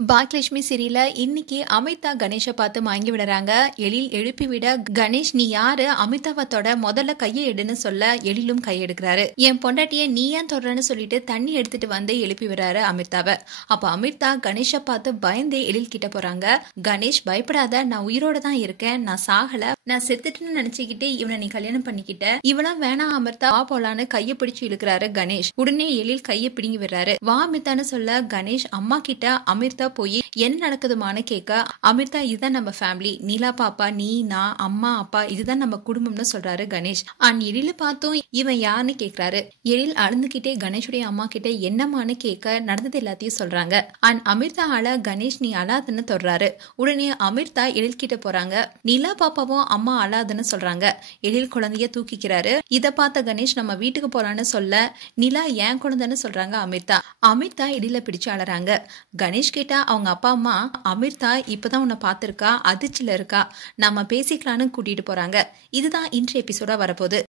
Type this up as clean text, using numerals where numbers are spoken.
பாக்யலட்சுமி சீரியல்ல இன்னைக்கு அமிதா கணேஷை பார்த்து மயங்கி விடுறாங்க. எழில் எழுப்பி விட கணேஷ் நீ யாரு, அமிதாவத்தோட முதல்ல கையை எடுன்னு சொல்ல எழிலும் கையெடுக்கிறாரு. என் பொண்டாட்டிய நீ ஏன் தொடரன்னு சொல்லிட்டு தண்ணி எடுத்துட்டு வந்து எழுப்பி விடுறாரு அமிதாவை. அப்ப அமிதா கணேஷை பார்த்து பயந்தே எழில் கிட்ட போறாங்க. கணேஷ் பயப்படாத, நான் உயிரோட தான் இருக்கேன், நான் சாகல, நான் செத்துட்டுன்னு நினைச்சுக்கிட்டு இவனை நீ கல்யாணம் பண்ணிக்கிட்ட, இவெல்லாம் வேணாம் அமிர்தா வா போலான்னு கையை பிடிச்சு இழுக்கிறாரு கணேஷ். உடனே எழில் கையை பிடிங்கி விடுறாரு. வா அமிர்தான்னு சொல்ல கணேஷ் அம்மா கிட்ட அமிர்தா போய் என்ன நடக்குதுமான்னு கேட்க அமிர்தா இதுதான் நம்ம ஃபேமிலி, நீலா பாப்பா, நீ, நான், அம்மா, அப்பா, இதுதான் நம்ம குடும்பம்னு சொல்றாரு கணேஷ். எழில பார்த்தும் இவன் யாருன்னு கேக்குறாரு. எழில் அழுந்துகிட்டே கணேஷுடைய அம்மா கிட்ட என்னமான்னு கேட்க நடந்தது எல்லாத்தையும் சொல்றாங்க. அமிர்தா அழ கணேஷ் நீ அழாதுன்னு சொல்றாரு. உடனே அமிர்தா எழில் கிட்ட போறாங்க. நீலா பாப்பாவும் அம்மா அழாதுன்னு சொல்றாங்க. எழில் குழந்தைய தூக்கிக்கிறாரு. இத பார்த்த கணேஷ் நம்ம வீட்டுக்கு போலான்னு சொல்ல நிலா ஏன் குழந்தைன்னு சொல்றாங்க அமிர்தா. அமிர்தா எழில பிடிச்சு அழறாங்க. கணேஷ் கிட்ட அவங்க அப்பா அம்மா அமிர்தா இப்பதான் உன்னை பார்த்திருக்கா, அதிர்ச்சியில இருக்கா, நம்ம பேசிக்கலான்னு கூட்டிட்டு போறாங்க. இதுதான் இன்றைய எபிசோடா வரப்போகுது.